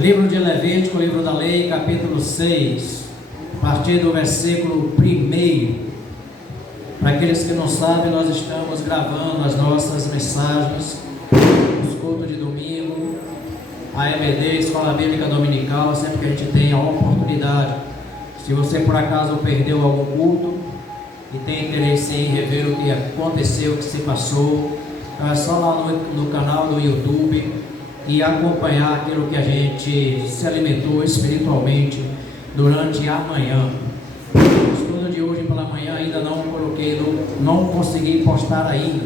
Livro de Levítico, livro da lei, capítulo 6, a partir do versículo 1. Para aqueles que não sabem, nós estamos gravando as nossas mensagens, os cultos de domingo, a EBD, Escola Bíblica Dominical, sempre que a gente tem a oportunidade. Se você por acaso perdeu algum culto e tem interesse em rever o que aconteceu, o que se passou, então é só lá no canal do YouTube e acompanhar aquilo que a gente se alimentou espiritualmente durante a manhã. O estudo de hoje pela manhã ainda não consegui postar ainda,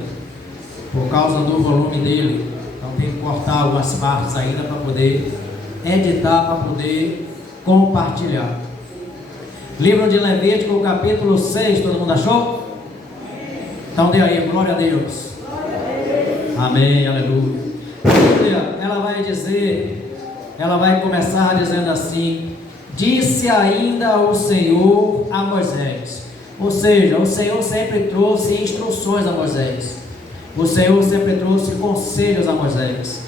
por causa do volume dele. Então tem que cortar algumas partes ainda para poder editar, para poder compartilhar. Livro de Levítico, capítulo 6, todo mundo achou? Então dê aí, glória a Deus. Amém, aleluia. Ela vai começar dizendo assim: disse ainda o Senhor a Moisés. Ou seja, o Senhor sempre trouxe instruções a Moisés. O Senhor sempre trouxe conselhos a Moisés.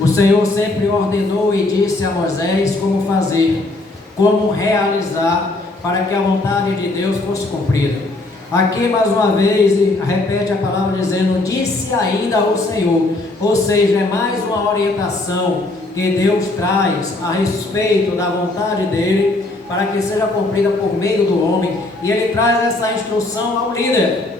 O Senhor sempre ordenou e disse a Moisés como fazer, como realizar, para que a vontade de Deus fosse cumprida. Aqui mais uma vez repete a palavra dizendo: disse ainda o Senhor. Ou seja, é mais uma orientação que Deus traz a respeito da vontade dele, para que seja cumprida por meio do homem. E ele traz essa instrução ao líder,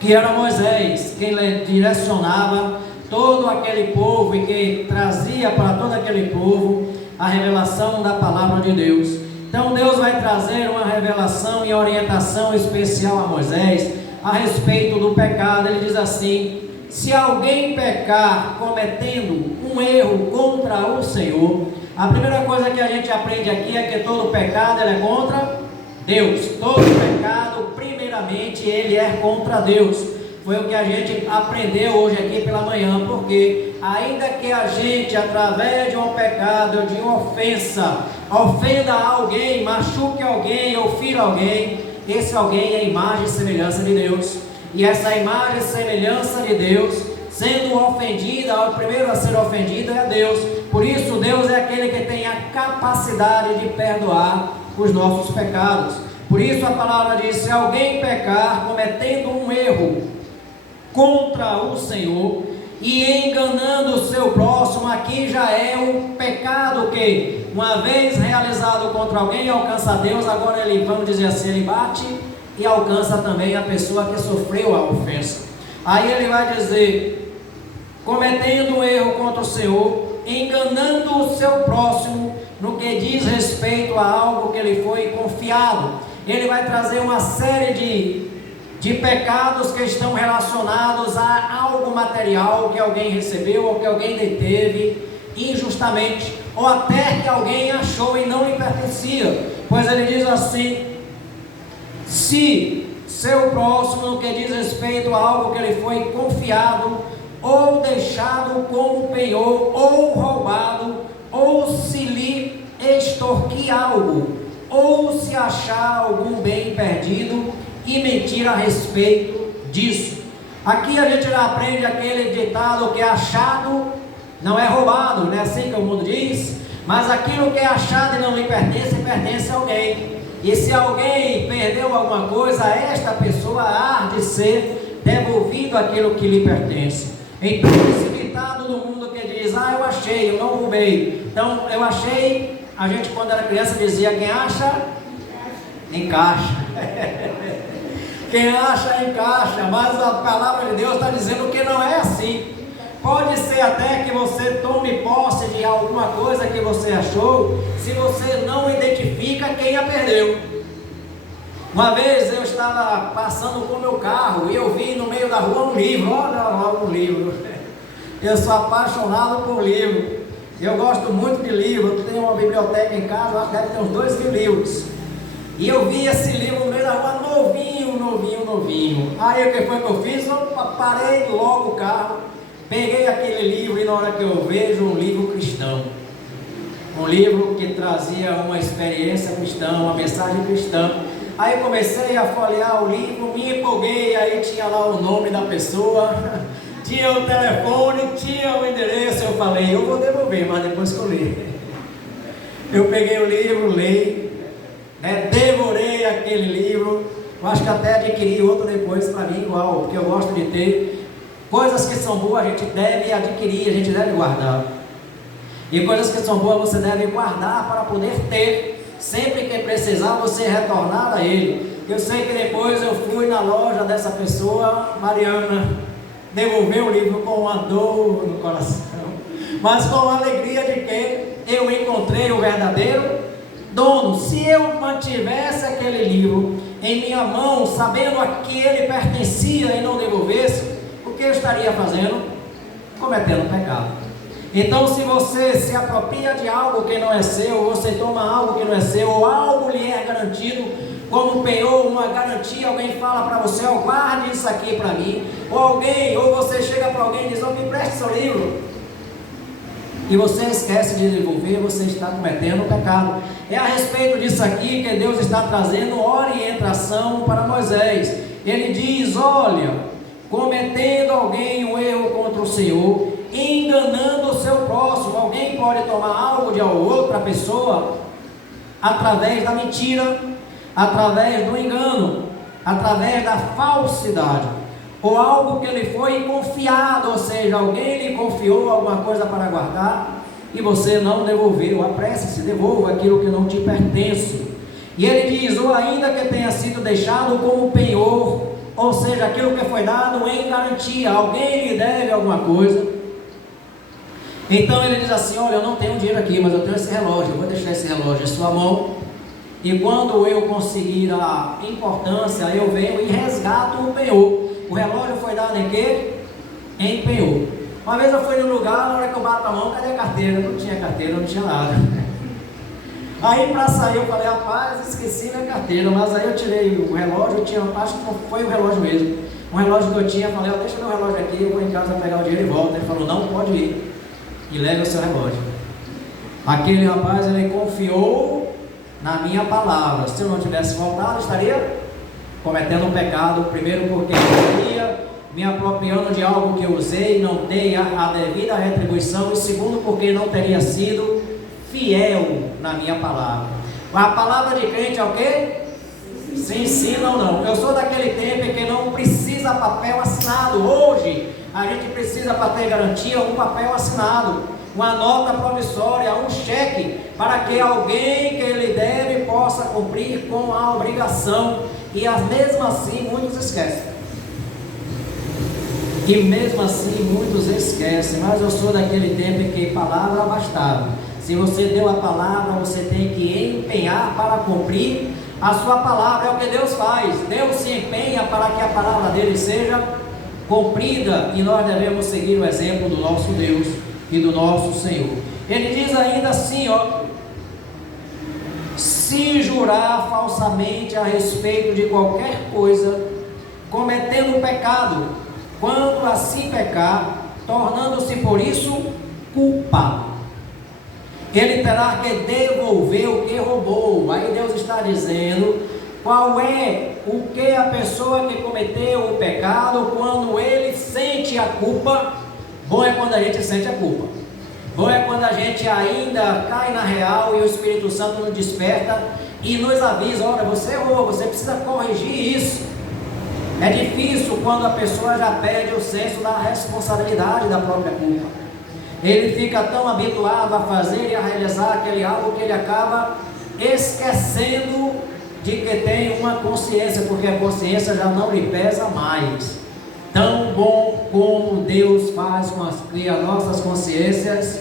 que era Moisés, quem direcionava todo aquele povo e que trazia para todo aquele povo a revelação da palavra de Deus. Então Deus vai trazer uma revelação e orientação especial a Moisés a respeito do pecado. Ele diz assim: se alguém pecar cometendo um erro contra o Senhor, a primeira coisa que a gente aprende aqui é que todo pecado ele é contra Deus. Todo pecado, primeiramente, ele é contra Deus. Foi o que a gente aprendeu hoje aqui pela manhã, porque ainda que a gente, através de um pecado, de uma ofensa, ofenda alguém, machuque alguém ou fira alguém, esse alguém é a imagem e semelhança de Deus. E essa imagem e semelhança de Deus, sendo ofendida, o primeiro a ser ofendido é Deus. Por isso Deus é aquele que tem a capacidade de perdoar os nossos pecados. Por isso a palavra diz: se alguém pecar cometendo um erro contra o Senhor e enganando o seu próximo, aqui já é um pecado que, uma vez realizado contra alguém, alcança a Deus. Agora ele, vamos dizer assim, ele bate e alcança também a pessoa que sofreu a ofensa. Aí ele vai dizer: cometendo um erro contra o Senhor, enganando o seu próximo no que diz respeito a algo que lhe foi confiado. Ele vai trazer uma série de pecados que estão relacionados a algo material que alguém recebeu ou que alguém deteve injustamente, ou até que alguém achou e não lhe pertencia. Pois ele diz assim: se seu próximo, no que diz respeito a algo que lhe foi confiado, ou deixado como penhor, ou roubado, ou se lhe extorquir algo, ou se achar algum bem perdido e mentir a respeito disso. Aqui a gente já aprende aquele ditado que é achado não é roubado, não é assim que o mundo diz? Mas aquilo que é achado e não lhe pertence, pertence a alguém. E se alguém perdeu alguma coisa, esta pessoa há de ser devolvido aquilo que lhe pertence. Então esse ditado do mundo que diz: eu achei, eu não roubei. Então eu achei, a gente quando era criança dizia: quem acha, encaixa. Quem acha, encaixa. Mas a palavra de Deus está dizendo que não é assim. Pode ser até que você tome posse de alguma coisa que você achou, se você não identifica quem a perdeu. Uma vez eu estava passando com o meu carro e eu vi no meio da rua um livro. Olha lá um livro. Eu sou apaixonado por livro. Eu gosto muito de livro. Eu tenho uma biblioteca em casa, acho que deve ter uns 2.000 livros. E eu vi esse livro no meio da rua, novinho. Aí o que foi que eu fiz? Eu parei logo o carro, peguei aquele livro, e na hora que eu vejo um livro cristão, um livro que trazia uma experiência cristã, uma mensagem cristã. Aí eu comecei a folhear o livro, me empolguei, aí tinha lá o nome da pessoa, tinha o telefone, tinha o endereço. Eu falei: eu vou devolver, mas depois que eu ler. Eu peguei o livro, li, devorei aquele livro. Eu acho que até adquiri outro depois para mim igual, porque eu gosto de ter coisas que são boas, a gente deve adquirir, a gente deve guardar. E coisas que são boas você deve guardar para poder ter, sempre que precisar você retornar a ele. Eu sei que depois eu fui na loja dessa pessoa, Mariana, devolver o livro com uma dor no coração, mas com a alegria de que eu encontrei o verdadeiro dono. Se eu mantivesse aquele livro em minha mão, sabendo a que ele pertencia e não devolvesse, o que eu estaria fazendo? Cometendo pecado. Então, se você se apropria de algo que não é seu, você toma algo que não é seu, ou algo lhe é garantido como penhor, uma garantia, alguém fala para você, oh, guarde isso aqui para mim, ou você chega para alguém e diz, oh, me preste seu livro, e você esquece de devolver, você está cometendo pecado. É a respeito disso aqui que Deus está trazendo orientação para Moisés. Ele diz, olha, cometendo alguém um erro contra o Senhor, enganando o seu próximo, alguém pode tomar algo de outra pessoa através da mentira, através do engano, através da falsidade, ou algo que lhe foi confiado, ou seja, alguém lhe confiou alguma coisa para guardar e você não devolveu. Apresse-se, devolva aquilo que não te pertence. E ele diz, ou ainda que tenha sido deixado como penhor, ou seja, aquilo que foi dado em garantia, alguém lhe deve alguma coisa. Então ele diz assim, olha, eu não tenho dinheiro aqui, mas eu tenho esse relógio, eu vou deixar esse relógio em sua mão, e quando eu conseguir a importância, eu venho e resgato o penhor. O relógio foi dado em quê? Em penhor. Uma vez eu fui num lugar, na hora que eu bato a mão, cadê a carteira? Não tinha carteira, não tinha nada. Aí para sair eu falei, rapaz, esqueci minha carteira, mas aí eu tirei o relógio, acho que foi o relógio mesmo. Um relógio que eu tinha, falei, deixa meu relógio aqui, eu vou em casa pegar o dinheiro e volto. Ele falou, não, pode ir, e leve o seu relógio. Aquele rapaz, ele confiou na minha palavra. Se eu não tivesse voltado, estaria cometendo um pecado, primeiro porque eu estaria me apropriando de algo que eu usei, não dei a devida retribuição, e segundo porque não teria sido fiel na minha palavra. A palavra de crente é o quê? Se ensina ou não. Eu sou daquele tempo que não precisa papel assinado. Hoje a gente precisa, para ter garantia, um papel assinado, uma nota promissória, um cheque, para que alguém que ele deve possa cumprir com a obrigação. E mesmo assim muitos esquecem. E mesmo assim muitos esquecem. Mas eu sou daquele tempo que palavra bastava. Se você deu a palavra, você tem que empenhar para cumprir a sua palavra. É o que Deus faz. Deus se empenha para que a palavra dele seja cumprida, e nós devemos seguir o exemplo do nosso Deus e do nosso Senhor. Ele diz ainda assim, se jurar falsamente a respeito de qualquer coisa, cometendo pecado, quando assim pecar, tornando-se por isso culpado, ele terá que devolver o que roubou. Aí Deus está dizendo qual é o que a pessoa que cometeu o pecado, quando ele sente a culpa. Bom é quando a gente sente a culpa. Bom é quando a gente ainda cai na real e o Espírito Santo nos desperta e nos avisa, olha, você errou, você precisa corrigir isso. É difícil quando a pessoa já perde o senso da responsabilidade da própria culpa. Ele fica tão habituado a fazer e a realizar aquele algo que ele acaba esquecendo de que tem uma consciência, porque a consciência já não lhe pesa mais. Tão bom como Deus faz com que as nossas consciências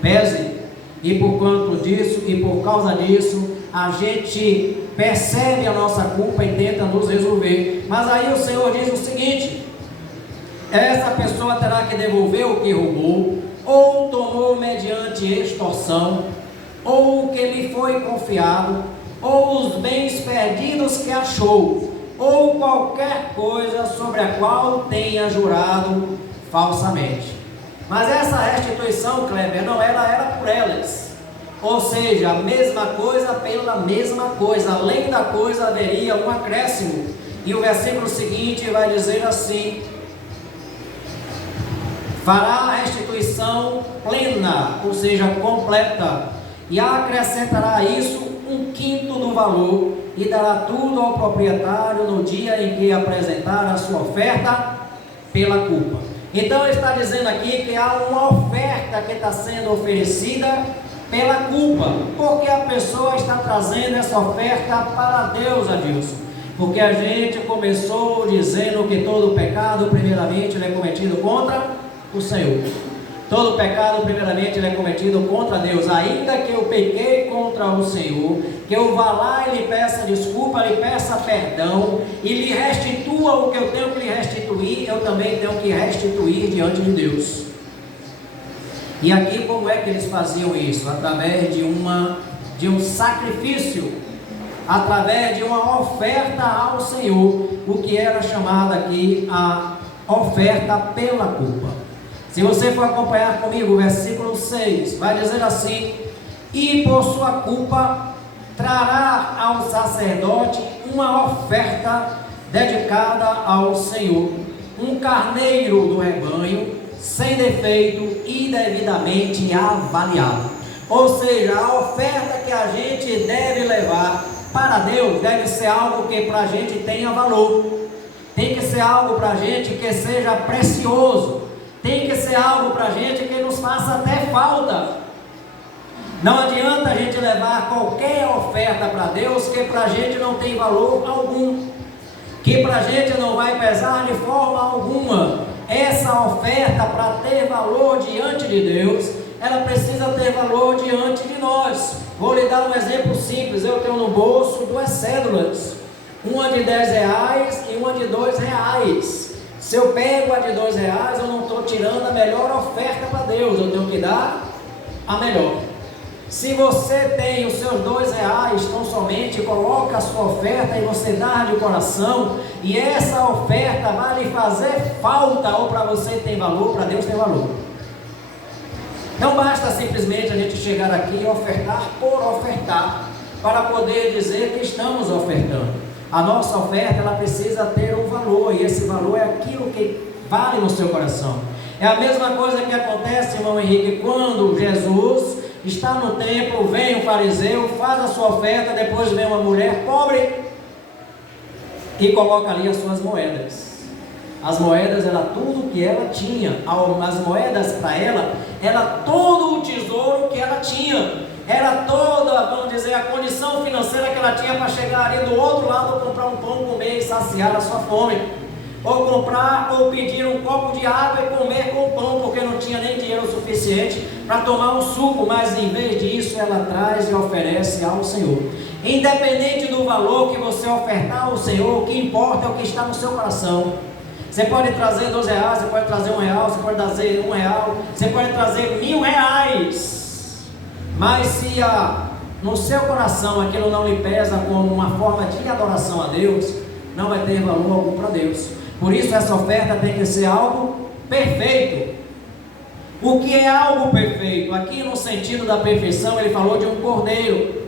pesem, e por quanto disso e por causa disso a gente percebe a nossa culpa e tenta nos resolver. Mas aí o Senhor diz o seguinte: essa pessoa terá que devolver o que roubou, ou tomou mediante extorsão, ou o que lhe foi confiado, ou os bens perdidos que achou, ou qualquer coisa sobre a qual tenha jurado falsamente. Mas essa restituição, Kleber, não era por elas. Ou seja, a mesma coisa pela mesma coisa. Além da coisa haveria um acréscimo. E o versículo seguinte vai dizer assim: fará a restituição plena, ou seja, completa, e acrescentará a isso 1/5 do valor, e dará tudo ao proprietário no dia em que apresentar a sua oferta pela culpa. Então ele está dizendo aqui que há uma oferta que está sendo oferecida pela culpa, porque a pessoa está trazendo essa oferta para Deus, Adilson. Porque a gente começou dizendo que todo pecado, primeiramente, ele é cometido contra o Senhor. Todo pecado, primeiramente, ele é cometido contra Deus. Ainda que eu pequei contra o Senhor, que eu vá lá e lhe peça desculpa, lhe peça perdão, e lhe restitua o que eu tenho que lhe restituir, eu também tenho que restituir diante de Deus. E aqui como é que eles faziam isso? Através de um sacrifício, através de uma oferta ao Senhor, o que era chamada aqui a oferta pela culpa. Se você for acompanhar comigo, o versículo 6, vai dizer assim: e por sua culpa trará ao sacerdote uma oferta dedicada ao Senhor, um carneiro do rebanho, sem defeito e devidamente avaliado. Ou seja, a oferta que a gente deve levar para Deus deve ser algo que para a gente tenha valor, tem que ser algo para a gente que seja precioso, tem que ser algo para a gente que nos faça até falta. Não adianta a gente levar qualquer oferta para Deus que para a gente não tem valor algum, que para a gente não vai pesar de forma alguma. Essa oferta, para ter valor diante de Deus, ela precisa ter valor diante de nós. Vou lhe dar um exemplo simples. Eu tenho no bolso 2 cédulas, uma de R$10 e uma de R$2. Se eu pego a de R$2, eu não estou tirando a melhor oferta para Deus, eu tenho que dar a melhor. Se você tem os seus R$2, tão somente coloca a sua oferta e você dá de coração, e essa oferta vai lhe fazer falta, ou para você tem valor, para Deus tem valor. Não basta simplesmente a gente chegar aqui e ofertar por ofertar, para poder dizer que estamos ofertando. A nossa oferta, ela precisa ter um valor, e esse valor é aquilo que vale no seu coração. É a mesma coisa que acontece, irmão Henrique, quando Jesus está no templo, vem um fariseu, faz a sua oferta, depois vem uma mulher pobre e coloca ali as suas moedas. As moedas era tudo que ela tinha. As moedas para ela era todo o tesouro que ela tinha. Era toda, vamos dizer, a condição financeira que ela tinha para chegar ali do outro lado, comprar um pão, comer e saciar a sua fome. Ou comprar, ou pedir um copo de água e comer com pão, porque não tinha nem dinheiro suficiente para tomar um suco, mas em vez disso ela traz e oferece ao Senhor. Independente do valor que você ofertar ao Senhor, o que importa é o que está no seu coração. Você pode trazer R$2, você pode trazer R$1, você pode trazer R$1, você pode trazer R$1.000, mas se no seu coração aquilo não lhe pesa como uma forma de adoração a Deus, não vai ter valor algum para Deus. Por isso essa oferta tem que ser algo perfeito. O que é algo perfeito? Aqui no sentido da perfeição, ele falou de um cordeiro.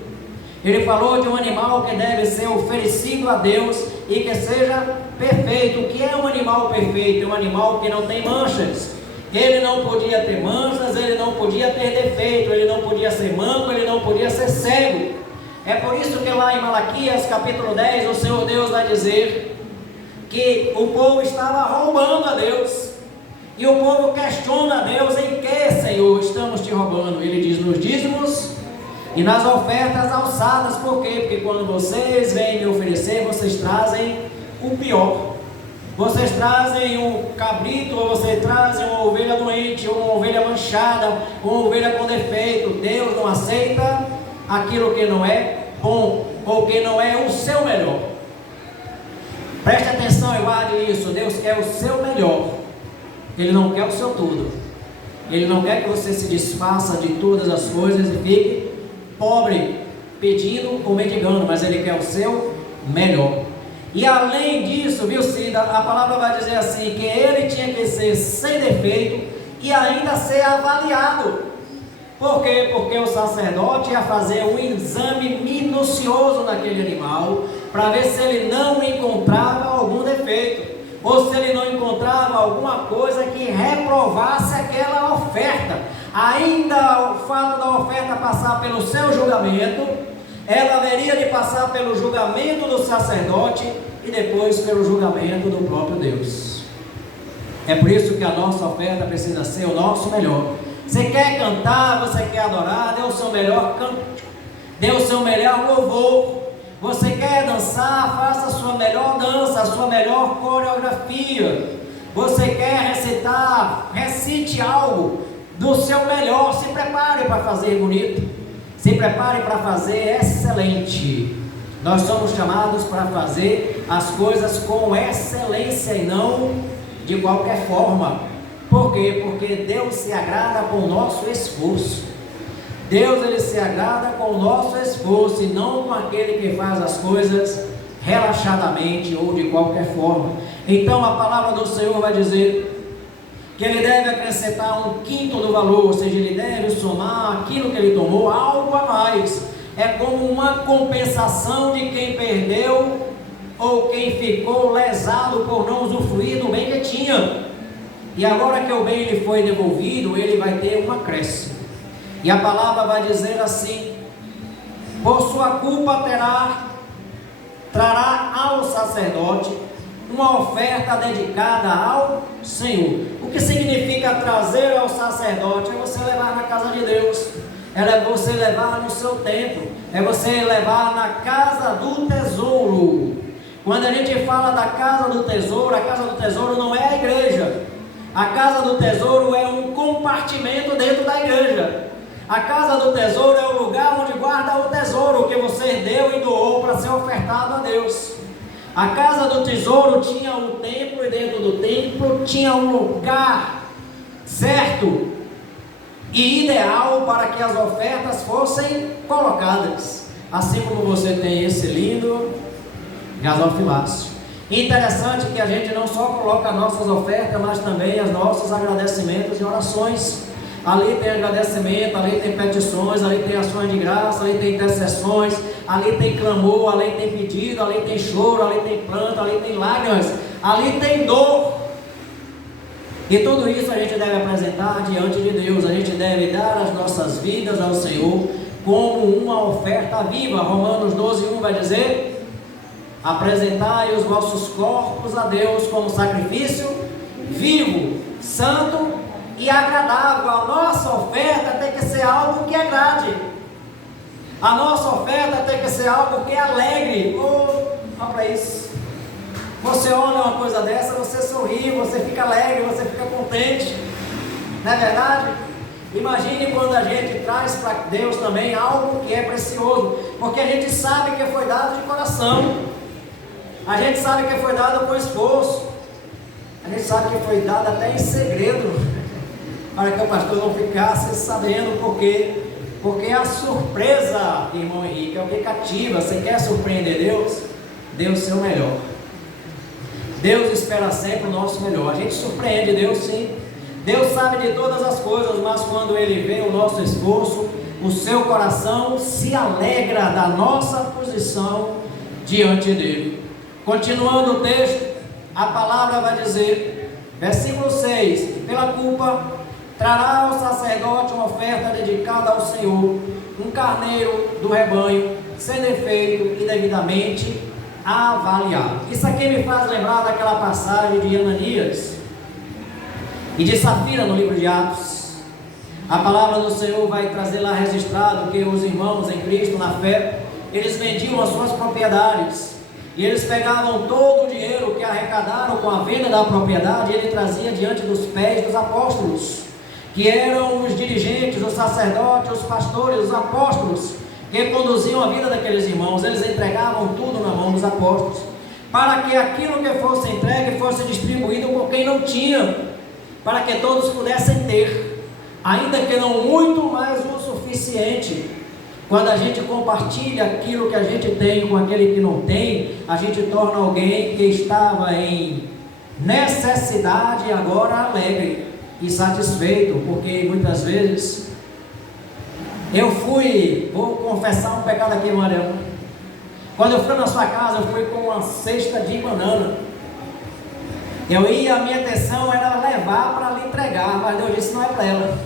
Ele falou de um animal que deve ser oferecido a Deus e que seja perfeito. O que é um animal perfeito? É um animal que não tem manchas. Ele não podia ter manchas, ele não podia ter defeito, ele não podia ser manco, ele não podia ser cego. É por isso que lá em Malaquias capítulo 10, o Senhor Deus vai dizer que o povo estava roubando a Deus. E o povo questiona a Deus: em que, Senhor, estamos te roubando? Ele diz: nos dízimos e nas ofertas alçadas. Por quê? Porque quando vocês vêm me oferecer, vocês trazem o pior. Vocês trazem um cabrito, ou vocês trazem uma ovelha doente, ou uma ovelha manchada, ou uma ovelha com defeito. Deus não aceita aquilo que não é bom, ou que não é o seu melhor. Preste atenção e guarde isso. Deus quer o seu melhor. Ele não quer o seu tudo. Ele não quer que você se desfaça de todas as coisas e fique pobre, pedindo ou mendigando, mas Ele quer o seu melhor. E além disso, viu, Cida, a palavra vai dizer assim, que ele tinha que ser sem defeito e ainda ser avaliado. Por quê? Porque o sacerdote ia fazer um exame minucioso naquele animal, para ver se ele não encontrava algum defeito, ou se ele não encontrava alguma coisa que reprovasse aquela oferta. ainda o fato da oferta passar pelo seu julgamento, ela haveria de passar pelo julgamento do sacerdote e depois pelo julgamento do próprio Deus. É por isso que a nossa oferta precisa ser o nosso melhor. Você quer cantar, você quer adorar, dê o seu melhor canto, dê o seu melhor louvor. Você quer dançar, faça a sua melhor dança, a sua melhor coreografia. Você quer recitar, recite algo do seu melhor. Se prepare para fazer bonito, se prepare para fazer excelente. Nós somos chamados para fazer as coisas com excelência e não de qualquer forma. Por quê? Porque Deus se agrada com o nosso esforço. Deus, ele se agrada com o nosso esforço e não com aquele que faz as coisas relaxadamente ou de qualquer forma. Então a palavra do Senhor vai dizer que ele deve acrescentar 1/5 do valor, ou seja, ele deve somar aquilo que ele tomou, algo a mais. É como uma compensação de quem perdeu ou quem ficou lesado por não usufruir do bem que tinha. E agora que o bem lhe foi devolvido, ele vai ter um acréscimo. E a palavra vai dizer assim: por sua culpa trará ao sacerdote uma oferta dedicada ao Senhor. O que significa trazer ao sacerdote? É você levar na casa de Deus, é você levar no seu templo, é você levar na casa do tesouro. Quando a gente fala da casa do tesouro, a casa do tesouro não é a igreja. A casa do tesouro é um compartimento dentro da igreja. A casa do tesouro é o lugar onde guarda o tesouro que você deu e doou para ser ofertado a Deus. A casa do tesouro tinha um templo e dentro do templo tinha um lugar certo e ideal para que as ofertas fossem colocadas. Assim como você tem esse lindo gasofilácio. Interessante que a gente não só coloca nossas ofertas, mas também os nossos agradecimentos e orações. Ali tem agradecimento, ali tem petições, ali tem ações de graça, ali tem intercessões, ali tem clamor, ali tem pedido, ali tem choro, ali tem pranto, ali tem lágrimas, ali tem dor. E tudo isso a gente deve apresentar diante de Deus. A gente deve dar as nossas vidas ao Senhor como uma oferta viva. Romanos 12:1 vai dizer: apresentai os vossos corpos a Deus como sacrifício vivo, santo e agradável. A nossa oferta tem que ser algo que agrade. A nossa oferta tem que ser algo que alegre. Olha para isso. Você olha uma coisa dessa, você sorri, você fica alegre, você fica contente. Não é verdade? Imagine quando a gente traz para Deus também algo que é precioso, porque a gente sabe que foi dado de coração. A gente sabe que foi dado com esforço. A gente sabe que foi dado até em segredo, para que o pastor não ficasse sabendo. Porque a surpresa, irmão Henrique, é o que cativa. Você quer surpreender Deus? Dê o seu melhor. Deus espera sempre o nosso melhor. A gente surpreende Deus, sim. Deus sabe de todas as coisas, mas quando Ele vê o nosso esforço, o seu coração se alegra da nossa posição diante dEle. Continuando o texto, a palavra vai dizer, versículo 6: pela culpa trará ao sacerdote uma oferta dedicada ao Senhor, um carneiro do rebanho, sem defeito e devidamente avaliado. Isso aqui me faz lembrar daquela passagem de Ananias e de Safira no livro de Atos. A palavra do Senhor vai trazer lá registrado que os irmãos em Cristo, na fé, eles vendiam as suas propriedades. E eles pegavam todo o dinheiro que arrecadaram com a venda da propriedade e ele trazia diante dos pés dos apóstolos, que eram os dirigentes, os sacerdotes, os pastores, os apóstolos, que conduziam a vida daqueles irmãos. Eles entregavam tudo na mão dos apóstolos, para que aquilo que fosse entregue fosse distribuído por quem não tinha, para que todos pudessem ter, ainda que não muito, mas o suficiente. Quando a gente compartilha aquilo que a gente tem com aquele que não tem, a gente torna alguém que estava em necessidade agora alegre e satisfeito, porque muitas vezes vou confessar um pecado aqui, Marião. Quando eu fui na sua casa, eu fui com uma cesta de banana. A minha intenção era levar para lhe entregar, mas Deus disse: não é para ela.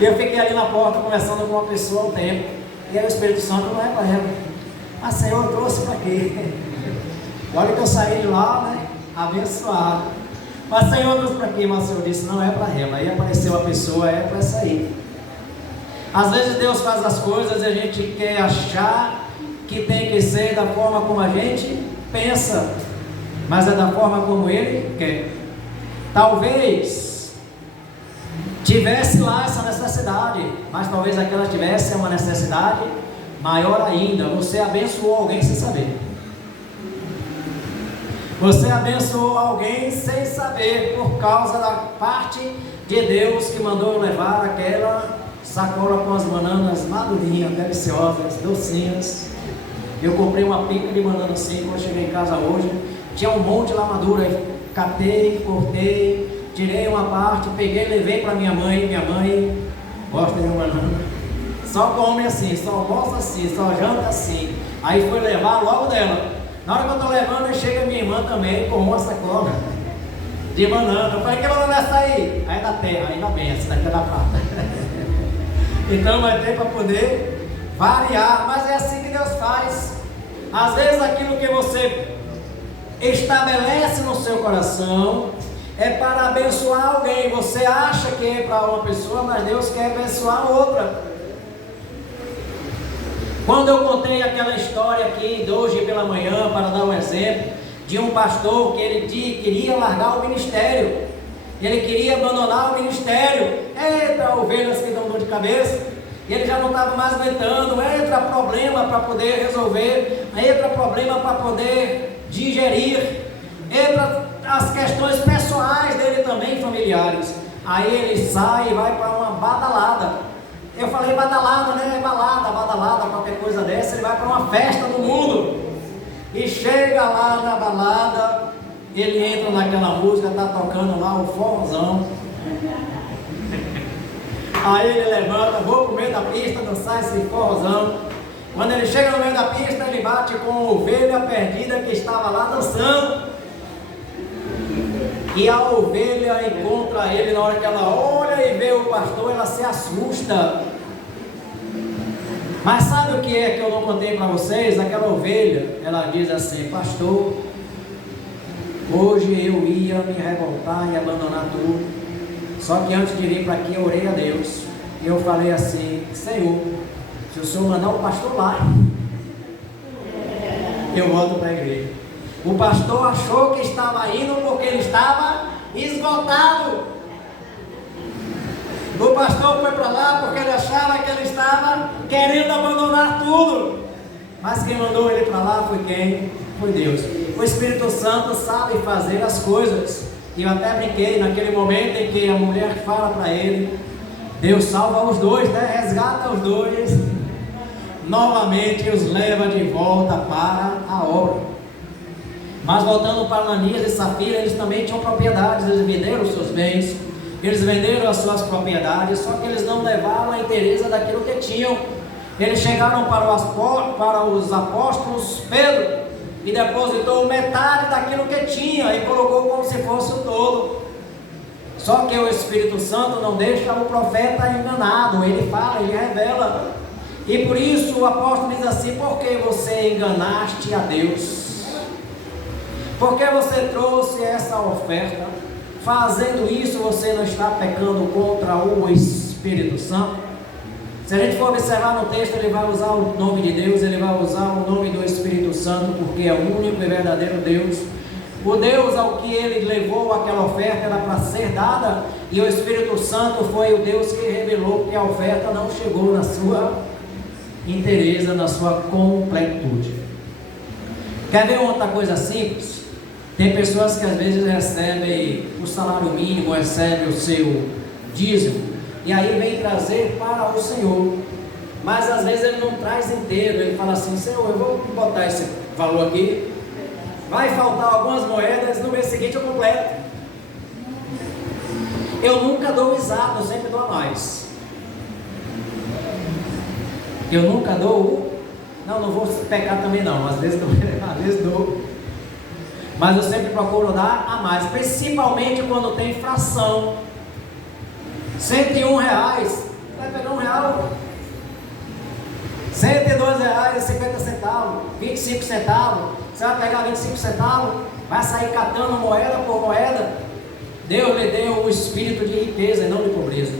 E eu fiquei ali na porta conversando com uma pessoa há um tempo. E aí o Espírito Santo não é para ela. Mas Senhor, trouxe para quê? Olha que eu saí de lá, né? Abençoado. Mas Senhor, trouxe para quê? Mas o Senhor disse, não é para ela. Aí apareceu a pessoa, é para essa aí. Às vezes Deus faz as coisas e a gente quer achar que tem que ser da forma como a gente pensa, mas é da forma como Ele quer. Talvez tivesse lá essa necessidade, mas talvez aquela tivesse uma necessidade maior ainda. Você abençoou alguém sem saber. Você abençoou alguém sem saber, por causa da parte de Deus que mandou levar aquela sacola com as bananas madurinhas, deliciosas, docinhas. Eu comprei uma pica de banana assim, quando eu cheguei em casa hoje, tinha um monte lá madura, catei, cortei, tirei uma parte, peguei e levei para minha mãe gosta de banana, só come assim, só almoça assim, só janta assim, aí foi levar logo dela. Na hora que eu estou levando, chega minha irmã também com uma sacola de banana. Eu falei, que banana é essa aí? Aí é da terra, ainda bem, essa daqui é da prata. Então vai ter para poder variar, mas é assim que Deus faz. Às vezes aquilo que você estabelece no seu coração é para abençoar alguém. Você acha que é para uma pessoa, mas Deus quer abençoar outra. Quando eu contei aquela história aqui de hoje pela manhã, para dar um exemplo, de um pastor que ele queria largar o ministério, ele queria abandonar o ministério. Entra ovelhas que dão dor de cabeça, e ele já não estava mais aguentando. Entra problema para poder resolver, entra problema para poder digerir, entra as questões pessoais dele também, familiares. Aí ele sai e vai para uma badalada. Eu falei badalada, né? É badalada, qualquer coisa dessa. Ele vai para uma festa do mundo e chega lá na balada, ele entra naquela música, está tocando lá o forrozão. Aí ele levanta, vou pro meio da pista, dançar esse forrozão. Quando ele chega no meio da pista, ele bate com a ovelha perdida que estava lá dançando. E a ovelha encontra ele. Na hora que ela olha e vê o pastor, ela se assusta. Mas sabe o que é que eu não contei para vocês? Aquela ovelha, ela diz assim, pastor, hoje eu ia me revoltar e abandonar tudo. Só que antes de vir para aqui, eu orei a Deus. E eu falei assim, Senhor, se o Senhor mandar o pastor lá, eu volto para a igreja. O pastor achou que estava indo porque ele estava esgotado. O pastor foi para lá porque ele achava que ele estava querendo abandonar tudo. Mas quem mandou ele para lá foi quem? Foi Deus. O Espírito Santo sabe fazer as coisas. E eu até brinquei naquele momento em que a mulher fala para ele, Deus salva os dois, né? Resgata os dois, novamente os leva de volta para a obra. Mas voltando para Ananias e Safira, eles também tinham propriedades, eles venderam os seus bens, eles venderam as suas propriedades, só que eles não levaram a inteireza daquilo que tinham. Eles chegaram para os apóstolos Pedro e depositou metade daquilo que tinha e colocou como se fosse o todo. Só que o Espírito Santo não deixa o profeta enganado, ele fala, ele revela. E por isso o apóstolo diz assim, por que você enganaste a Deus? Porque você trouxe essa oferta? Fazendo isso, você não está pecando contra o Espírito Santo? Se a gente for observar no texto, ele vai usar o nome de Deus, ele vai usar o nome do Espírito Santo, porque é o único e verdadeiro Deus. O Deus ao que ele levou aquela oferta era para ser dada, e o Espírito Santo foi o Deus que revelou que a oferta não chegou na sua inteireza, na sua completude. Quer ver outra coisa simples? Tem pessoas que às vezes recebem o salário mínimo, recebem o seu dízimo, e aí vem trazer para o Senhor, mas às vezes ele não traz inteiro. Ele fala assim, Senhor, eu vou botar esse valor aqui, vai faltar algumas moedas, no mês seguinte eu completo. Eu nunca dou exato, eu sempre dou a mais. Eu nunca dou não vou pecar também não, às vezes dou, mas eu sempre procuro dar a mais, principalmente quando tem fração. R$101, vai pegar R$1. R$102,50, 25 centavos. Você vai pegar 25 centavos, vai sair catando moeda por moeda. Deus lhe deu o espírito de riqueza e não de pobreza.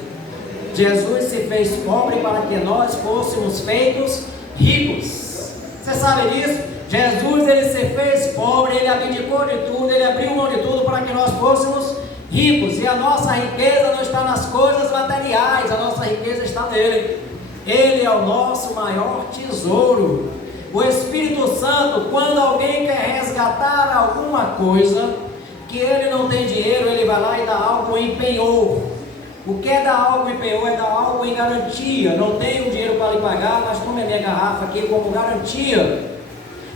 Jesus se fez pobre para que nós fôssemos feitos ricos. Você sabe disso? Jesus, ele se fez pobre, ele abdicou de tudo, ele abriu mão de tudo para que nós fôssemos ricos. E a nossa riqueza não está nas coisas materiais, a nossa riqueza está nele. Ele é o nosso maior tesouro. O Espírito Santo, quando alguém quer resgatar alguma coisa, que ele não tem dinheiro, ele vai lá e dá algo em penhor. O que é dar algo em penhor? É dar algo em garantia. Não tenho dinheiro para lhe pagar, mas tome a minha garrafa aqui como garantia.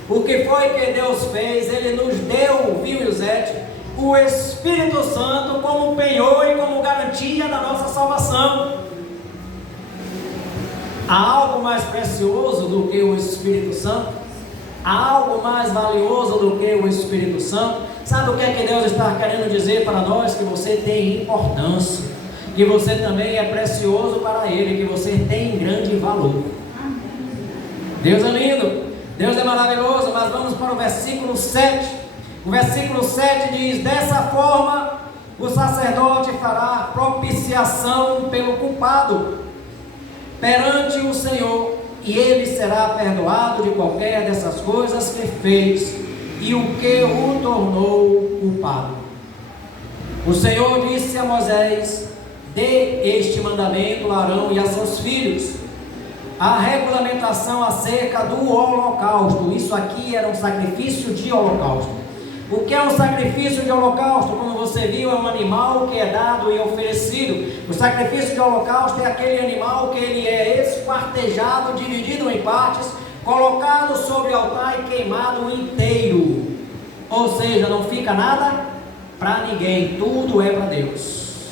O que foi que Deus fez? Ele nos deu, viu, Eusete, o Espírito Santo como penhor e como garantia da nossa salvação. Há algo mais precioso do que o Espírito Santo? Há algo mais valioso do que o Espírito Santo? Sabe o que é que Deus está querendo dizer para nós? Que você tem importância, que você também é precioso para Ele, que você tem grande valor. Deus é lindo, Deus é maravilhoso, mas vamos para o versículo 7. O versículo 7 diz: dessa forma o sacerdote fará propiciação pelo culpado perante o Senhor, e ele será perdoado de qualquer dessas coisas que fez e o que o tornou culpado. O Senhor disse a Moisés: dê este mandamento a Arão e a seus filhos. A regulamentação acerca do holocausto. Isso aqui era um sacrifício de holocausto. O que é um sacrifício de holocausto? Como você viu, é um animal que é dado e oferecido. O sacrifício de holocausto é aquele animal que ele é esquartejado, dividido em partes, colocado sobre o altar e queimado inteiro. Ou seja, não fica nada para ninguém, tudo é para Deus.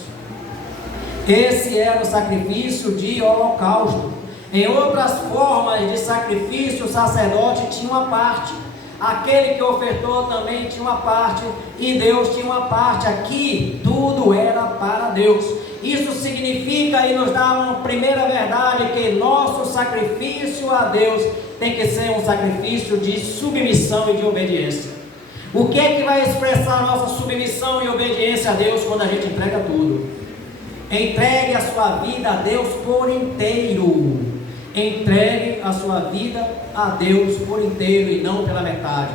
Esse era o sacrifício de holocausto. Em outras formas de sacrifício, o sacerdote tinha uma parte, aquele que ofertou também tinha uma parte, e Deus tinha uma parte. Aqui tudo era para Deus. Isso significa e nos dá uma primeira verdade, que nosso sacrifício a Deus tem que ser um sacrifício de submissão e de obediência. O que é que vai expressar nossa submissão e obediência a Deus? Quando a gente entrega tudo. Entregue a sua vida a Deus por inteiro. Entregue a sua vida a Deus por inteiro e não pela metade.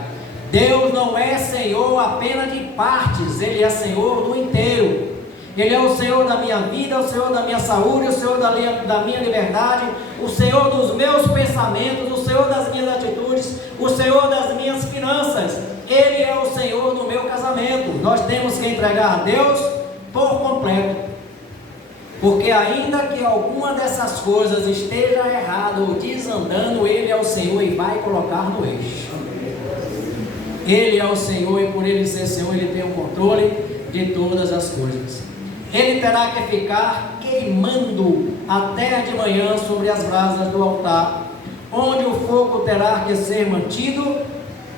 Deus não é Senhor apenas de partes, Ele é Senhor do inteiro. Ele é o Senhor da minha vida, o Senhor da minha saúde, o Senhor da minha liberdade, o Senhor dos meus pensamentos, o Senhor das minhas atitudes, o Senhor das minhas finanças. Ele é o Senhor do meu casamento. Nós temos que entregar a Deus por completo. Porque ainda que alguma dessas coisas esteja errada ou desandando, Ele é o Senhor e vai colocar no eixo. Ele é o Senhor e por Ele ser Senhor, Ele tem o controle de todas as coisas. Ele terá que ficar queimando até de manhã sobre as brasas do altar, onde o fogo terá que ser mantido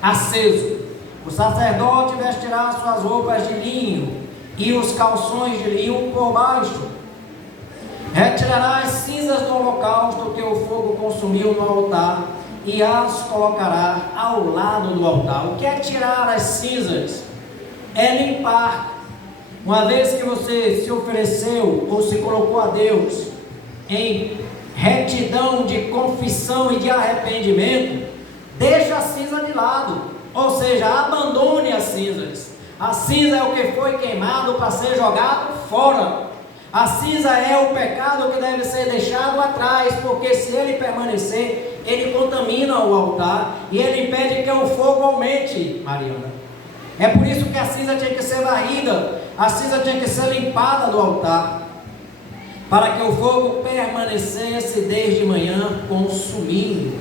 aceso. O sacerdote vestirá suas roupas de linho e os calções de linho por baixo. Retirará as cinzas do holocausto que o fogo consumiu no altar e as colocará ao lado do altar. O que é tirar as cinzas? É limpar. Uma vez que você se ofereceu ou se colocou a Deus em retidão de confissão e de arrependimento, deixa a cinza de lado, ou seja, abandone as cinzas. A cinza é o que foi queimado para ser jogado fora. A cinza é o pecado que deve ser deixado atrás, porque se ele permanecer, ele contamina o altar e ele impede que o fogo aumente, Mariana. É por isso que a cinza tinha que ser varrida, a cinza tinha que ser limpada do altar, para que o fogo permanecesse desde manhã consumindo.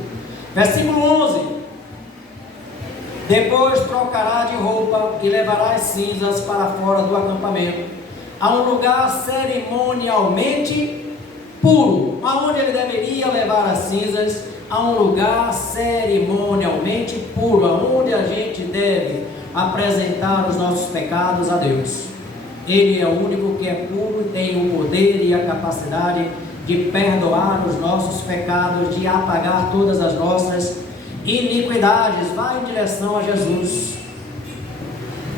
Versículo 11: depois trocará de roupa e levará as cinzas para fora do acampamento, a um lugar cerimonialmente puro. Aonde ele deveria levar as cinzas? A um lugar cerimonialmente puro, aonde a gente deve apresentar os nossos pecados a Deus. Ele é o único que é puro, tem o poder e a capacidade de perdoar os nossos pecados, de apagar todas as nossas iniquidades. Vai em direção a Jesus.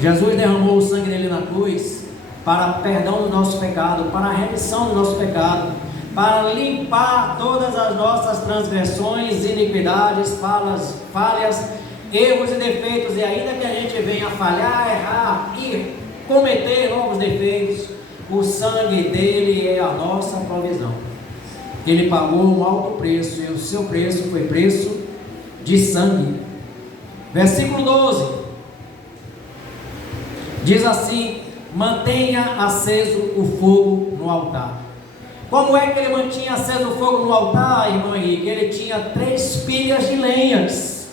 Jesus derramou o sangue dele na cruz para perdão do nosso pecado, para a remissão do nosso pecado, para limpar todas as nossas transgressões, iniquidades, falhas, erros e defeitos. E ainda que a gente venha falhar, errar e cometer novos defeitos, o sangue dele é a nossa provisão. Ele pagou um alto preço, e o seu preço foi preço de sangue. Versículo 12 diz assim: mantenha aceso o fogo no altar. Como é que ele mantinha aceso o fogo no altar, irmão Henrique? Ele tinha 3 pilhas de lenhas,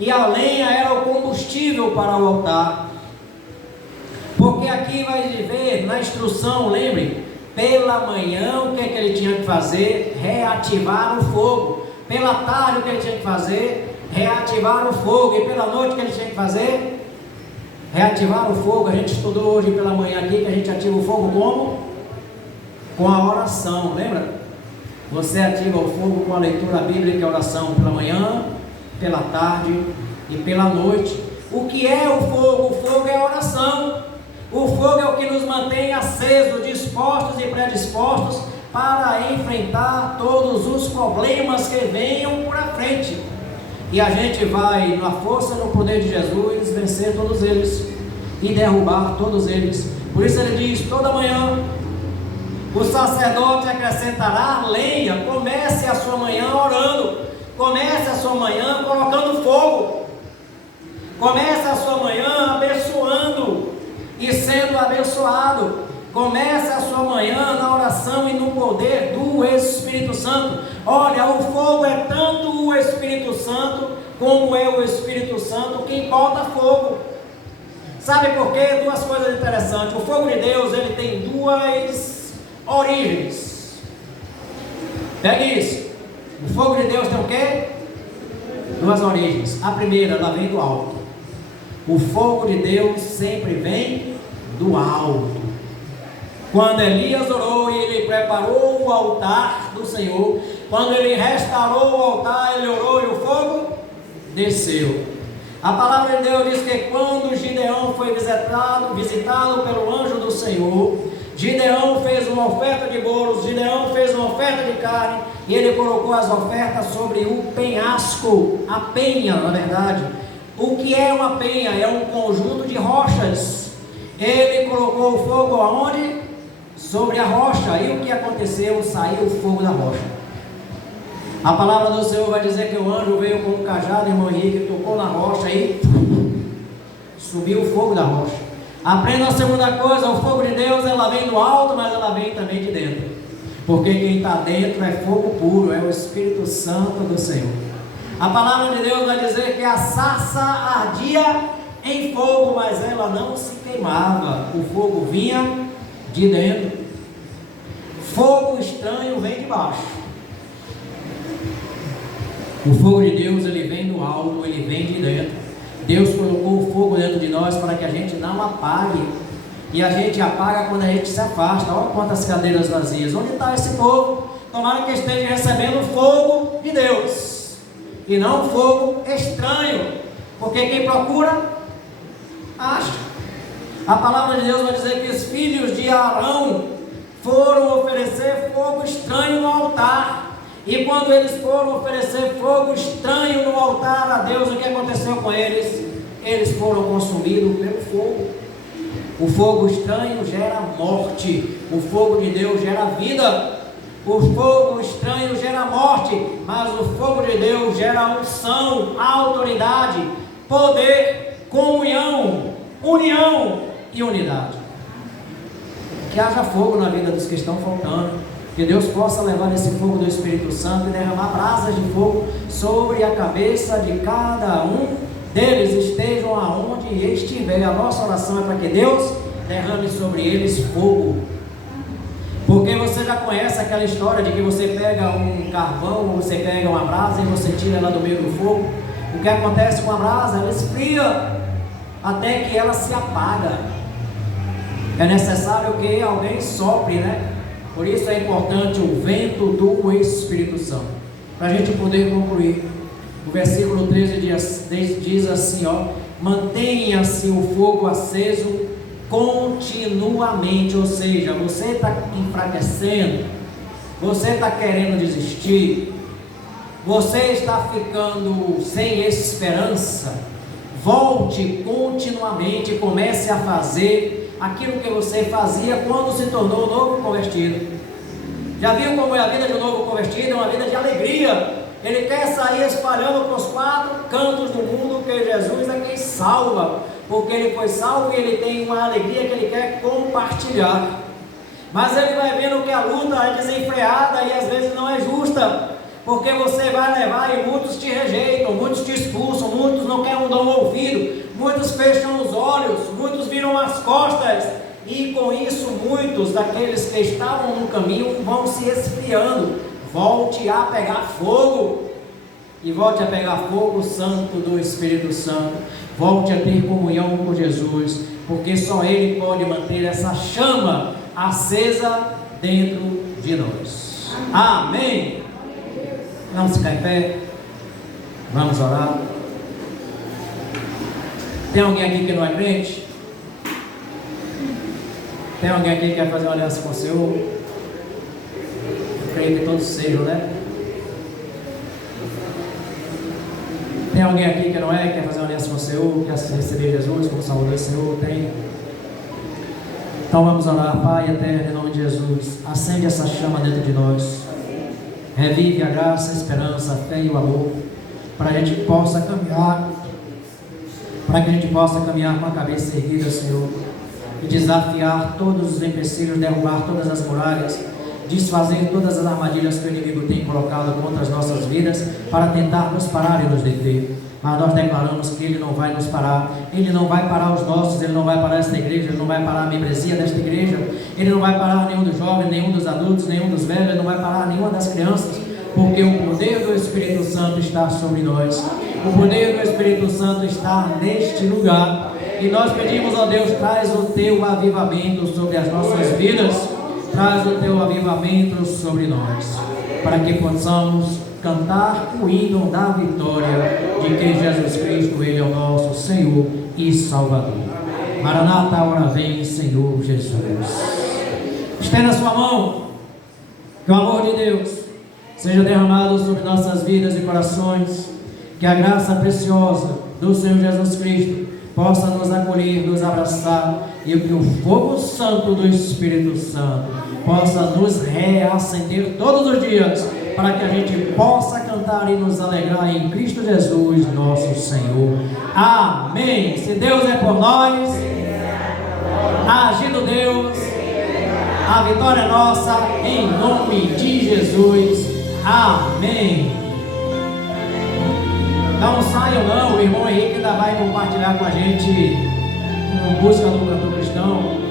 e a lenha era o combustível para o altar. Porque aqui vai ver na instrução, lembre, pela manhã o que é que ele tinha que fazer? Reativar o fogo. Pela tarde o que ele tinha que fazer? Reativar o fogo. E pela noite o que ele tinha que fazer? Reativar o fogo. A gente estudou hoje pela manhã aqui que a gente ativa o fogo como? Com a oração, lembra? Você ativa o fogo com a leitura bíblica e a oração pela manhã, pela tarde e pela noite. O que é o fogo? O fogo é a oração. O fogo é o que nos mantém acesos, dispostos e predispostos para enfrentar todos os problemas que venham por frente. E a gente vai, na força e no poder de Jesus, vencer todos eles e derrubar todos eles. Por isso ele diz: toda manhã o sacerdote acrescentará lenha. Comece a sua manhã orando, comece a sua manhã colocando fogo, comece a sua manhã abençoando e sendo abençoado. Comece a sua manhã na oração e no poder do Espírito Santo. Olha, o fogo é tanto o Espírito Santo como é o Espírito Santo quem bota fogo. Sabe por quê? Duas coisas interessantes. O fogo de Deus, ele tem 2 origens. Pegue isso. O fogo de Deus tem o quê? 2 origens. A primeira, ela vem do alto. O fogo de Deus sempre vem do alto. Quando Elias orou e ele preparou o altar do Senhor, quando ele restaurou o altar, ele orou e o fogo desceu. A palavra de Deus diz que quando Gideão foi visitado pelo anjo do Senhor, Gideão fez uma oferta de bolos, Gideão fez uma oferta de carne, e ele colocou as ofertas sobre o penhasco, a penha, na verdade. O que é uma penha? É um conjunto de rochas. Ele colocou o fogo aonde? Sobre a rocha. E o que aconteceu? Saiu o fogo da rocha. A palavra do Senhor vai dizer que o anjo veio com um cajado, irmão Henrique, tocou na rocha e subiu o fogo da rocha. Aprenda a segunda coisa: o fogo de Deus, ela vem do alto, mas ela vem também de dentro. Porque quem está dentro é fogo puro, é o Espírito Santo do Senhor. A palavra de Deus vai dizer que a sarça ardia em fogo, mas ela não se queimava. O fogo vinha de dentro. Fogo estranho vem de baixo. O fogo de Deus, ele vem do alto, ele vem de dentro. Deus colocou o fogo dentro de nós para que a gente não apague. E a gente apaga quando a gente se afasta. Olha quantas cadeiras vazias. Onde está esse povo? Tomara que esteja recebendo o fogo de Deus e não um fogo estranho, porque quem procura, acha. A palavra de Deus vai dizer que os filhos de Arão foram oferecer fogo estranho no altar, e quando eles foram oferecer fogo estranho no altar a Deus, o que aconteceu com eles? Eles foram consumidos pelo fogo. O fogo estranho gera morte, o fogo de Deus gera vida. O fogo estranho gera morte, mas o fogo de Deus gera unção, autoridade, poder, comunhão, união e unidade. Que haja fogo na vida dos que estão faltando, que Deus possa levar esse fogo do Espírito Santo e derramar brasas de fogo sobre a cabeça de cada um deles, estejam aonde estiver. A nossa oração é para que Deus derrame sobre eles fogo. Porque você já conhece aquela história de que você pega um carvão, ou você pega uma brasa e você tira ela do meio do fogo. O que acontece com a brasa? Ela esfria até que ela se apaga. É necessário que alguém sopre, né? Por isso é importante o vento do Espírito Santo. Para a gente poder concluir, o versículo 13 diz assim, mantenha-se o fogo aceso continuamente. Ou seja, você está enfraquecendo, você está querendo desistir, você está ficando sem esperança, volte continuamente e comece a fazer aquilo que você fazia quando se tornou novo convertido. Já viu como é a vida de um novo convertido? É uma vida de alegria. Ele quer sair espalhando para os 4 cantos do mundo que Jesus é quem salva, porque ele foi salvo e ele tem uma alegria que ele quer compartilhar. Mas ele vai vendo que a luta é desenfreada e às vezes não é justa, porque você vai levar e muitos te rejeitam, muitos te expulsam, muitos não querem dar um ouvido, muitos fecham os olhos, muitos viram as costas, e com isso muitos daqueles que estavam no caminho vão se esfriando. Volte a pegar fogo, e volte a pegar fogo santo do Espírito Santo, volte a ter comunhão com Jesus, porque só Ele pode manter essa chama acesa dentro de nós. Amém. Vamos ficar em pé, vamos orar. Tem alguém aqui que não é crente? Tem alguém aqui que quer fazer uma aliança com o Senhor? Eu creio que todos sejam, né? Tem alguém aqui que não é, que quer fazer uma aliança com o Senhor, quer receber Jesus como Salvador do Senhor? Tem? Então vamos orar. Pai eterno, em nome de Jesus, acende essa chama dentro de nós, revive a graça, a esperança, a fé e o amor, para que a gente possa caminhar com a cabeça erguida, Senhor, e desafiar todos os empecilhos, derrubar todas as muralhas, desfazer todas as armadilhas que o inimigo tem colocado contra as nossas vidas, para tentar nos parar e nos deter. Mas nós declaramos que Ele não vai nos parar, Ele não vai parar os nossos, Ele não vai parar esta igreja, Ele não vai parar a membresia desta igreja, Ele não vai parar nenhum dos jovens, nenhum dos adultos, nenhum dos velhos, Ele não vai parar nenhuma das crianças, porque o poder do Espírito Santo está sobre nós, o poder do Espírito Santo está neste lugar, e nós pedimos, ó Deus, traz o Teu avivamento sobre as nossas vidas, traz o Teu avivamento sobre nós, para que possamos cantar o hino da vitória de que Jesus Cristo, Ele é o nosso Senhor e Salvador. Maranata, a hora vem, Senhor Jesus. Estenda a sua mão, que o amor de Deus seja derramado sobre nossas vidas e corações, que a graça preciosa do Senhor Jesus Cristo possa nos acolher, nos abraçar, e que o fogo santo do Espírito Santo possa nos reacender todos os dias, para que a gente possa cantar e nos alegrar em Cristo Jesus, nosso Senhor. Amém. Se Deus é por nós, agindo Deus, a vitória é nossa, em nome de Jesus. Amém. Não saiam não, o irmão Henrique ainda vai compartilhar com a gente música do cantor cristão.